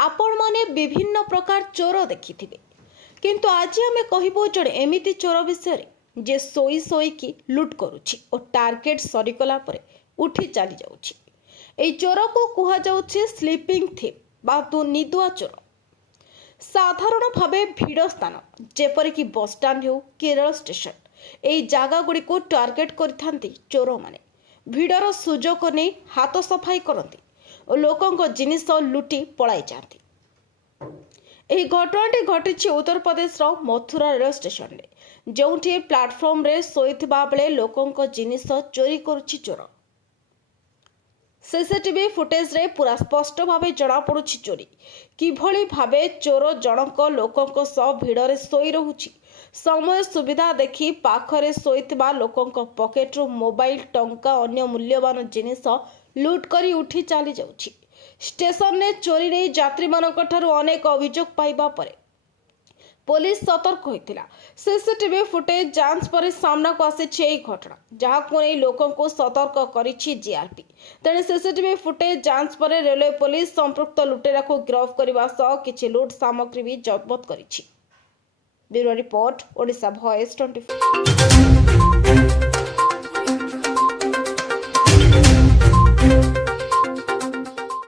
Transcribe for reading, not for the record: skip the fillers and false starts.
आपण माने विभिन्न प्रकार चोर देखिथिबे किंतु आज आमे कहिबो जड़े एमिति चोर विषय जे सोई सोई की लुट करुछि और टार्गेट सरीकला परे उठी चली जाउछि। एई चोर को कुहा जाउछि स्लीपिंग थीप बा निदुआ चोर। साधारण भावे भिड़ स्थान जेपरि कि बस स्टैंड हो केरल स्टेशन एई जागा गुडी को टार्गेट करिथांती चोर माने। भिड़र सुजोग नहीं हाथ सफाई करती और लोकों जिनिस लुटी पलाई जाती। यह घटनाटी घटी उत्तर प्रदेश मथुरा रेल स्टेशन रे जोठी प्लाटफॉर्म रे शोइथिबा बेले लोकों जिनिस चोरी करुछि चोर। सीसीटीवी फुटेज रे पूरा स्पष्ट भावे जना पड़ुछि चोरी किभली भावे चोर जनक लोकों सह भिड़रे शोई रहुछि। समय सुविधा देखि पाखरे शोइथिबा लोकों पॉकेट रू मोबाइल टंका अन्य मूल्यवान जिनिस लुट करी उठी चली जाउछि। स्टेशन ने चोरी रे यात्री मानक ठारू अनेक अभियोग पाइबा परे पुलिस सतर्क होइतिला। सीसीटीवी फुटेज जांच पर सामना को आसी एही घटना जहां नहीं लोकों को सतर्क करिछि जीआरपी। तेणे सीसीटीवी फुटेज जांच पर रेलवे पुलिस संपृक्त लुटेरा को गिरफ्त करबा सह किछि लुट सामग्री भी जब्त करिछि। Bureau report Odisha voice 24।